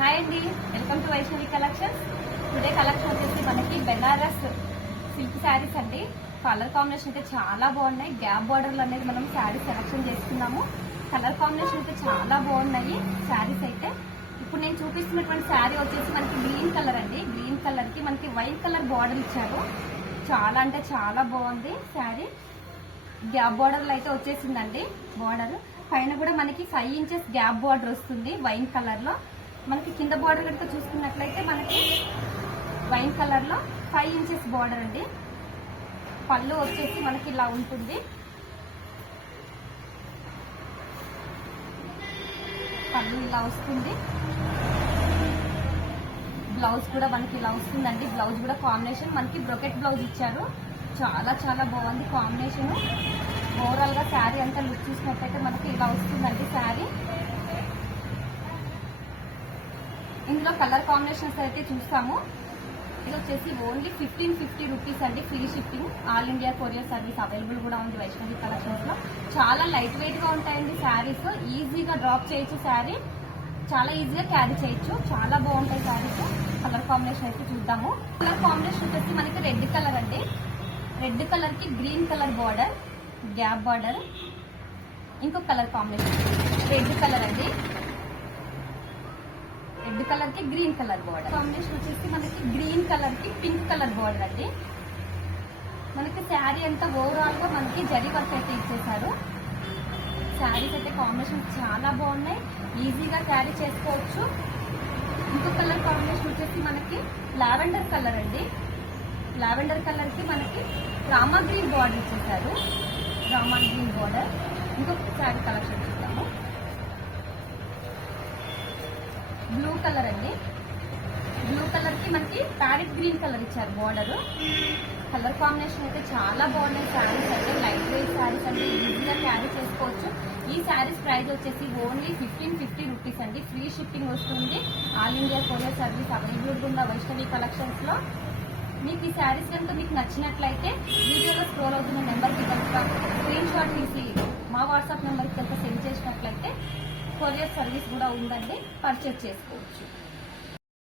Hi అండి, welcome to Vaishnavi collections. Today collection వచ్చేసి మనకి బెనారస్ సిల్క్ శారీస్ అండి. కలర్ కాంబినేషన్ అయితే చాలా బాగున్నాయి. గ్యాప్ బార్డర్లు అనేది మనం శారీస్ సెలెక్షన్ చేసుకున్నాము. కలర్ కాంబినేషన్ అయితే చాలా బాగున్నాయి శారీస్ అయితే. ఇప్పుడు నేను చూపిస్తున్నటువంటి శారీ వచ్చేసి మనకి గ్రీన్ కలర్ అండి. గ్రీన్ కలర్ కి మనకి వైట్ కలర్ బార్డర్ ఇచ్చారు. చాలా అంటే చాలా బాగుంది శారీ. గ్యాప్ బార్డర్లు అయితే వచ్చేసిందండి. బార్డర్ పైన కూడా మనకి 5 ఇంచెస్ గ్యాప్ బార్డర్ వస్తుంది వైన్ కలర్ లో. మనకి కింద బార్డర్ కనుక చూసుకున్నట్లయితే మనకి వైన్ కలర్ లో 5 ఇంచెస్ బార్డర్ అండి. పళ్ళు వచ్చేసి మనకి ఇలా ఉంటుంది. పళ్ళు ఇలా వస్తుంది. బ్లౌజ్ కూడా మనకి ఇలా వస్తుందండి. బ్లౌజ్ కూడా కాంబినేషన్ మనకి బ్రొకెట్ బ్లౌజ్ ఇచ్చారు. చాలా చాలా బాగుంది కాంబినేషన్. ఓవరాల్ గా శారీ అంతా లుక్ చూసినట్టయితే మనకి ఇలా వస్తుందండి శారీ. ఇందులో కలర్ కాంబినేషన్స్ అయితే చూస్తాము. ఇది వచ్చేసి ఓన్లీ 1550 రూపీస్ అండి. Free shipping, all India courier service available కూడా ఉంది వైష్ణవి కలెక్షన్స్ లో. చాలా లైట్ వెయిట్ గా ఉంటాయండి శారీస్. ఈజీగా డ్రాప్ చేయొచ్చు శారీ, చాలా ఈజీగా క్యారీ చేయొచ్చు. చాలా బాగుంటాయి శారీస్. కలర్ కాంబినేషన్ అయితే చూద్దాము. కలర్ కాంబినేషన్ వచ్చేసి మనకి రెడ్ కలర్ అండి. రెడ్ కలర్ కి green colour border, gap border. ఇంకొక కలర్ కాంబినేషన్ రెడ్ కలర్ అండి. రెడ్ కలర్ కి గ్రీన్ కలర్ బార్డర్ కాంబినేషన్ వచ్చేసి మనకి గ్రీన్ కలర్ కి పింక్ కలర్ బార్డర్ అండి. మనకి శారీ అంతా ఓవరాల్ గా మనకి జరీ వర్క్ అయితే ఇచ్చేసారు. శారీస్ అయితే కాంబినేషన్ చాలా బాగున్నాయి. ఈజీగా క్యారీ చేసుకోవచ్చు. ఇంకొక కలర్ కాంబినేషన్ వచ్చేసి మనకి లావెండర్ కలర్ అండి. లావెండర్ కలర్ కి మనకి రామా గ్రీన్ బార్డర్ ఇచ్చేసారు. Rama green border. ఇంకొక శారీ కలెక్షన్ చూద్దాము. బ్లూ కలర్ అండి. బ్లూ కలర్ కి మనకి ప్యారెట్ గ్రీన్ కలర్ ఇచ్చారు బార్డర్. కలర్ కాంబినేషన్ అయితే చాలా బాగున్నాయి శారీస్ అయితే. లైట్ వెయిట్ శారీస్ అంటే ఈజీగా క్యారీ చేసుకోవచ్చు. ఈ శారీస్ ప్రైస్ వచ్చేసి ఓన్లీ 1550 రూపీస్ అండి. ఫ్రీ షిప్పింగ్ వస్తుంది. All India courier service available ఉన్న వైష్ణవి కలెక్షన్స్ లో. మీకు ఈ శారీస్ కనుక మీకు నచ్చినట్లయితే వీడియోలో స్క్రోల్ అవుతున్న నెంబర్కి కనుక స్క్రీన్ షాట్ తీసి మా వాట్సాప్ నెంబర్కి కనుక సెండ్ చేసినట్లయితే కొరియర్ సర్వీస్ కూడా ఉందండి. పర్చేజ్ చేసుకోవచ్చు.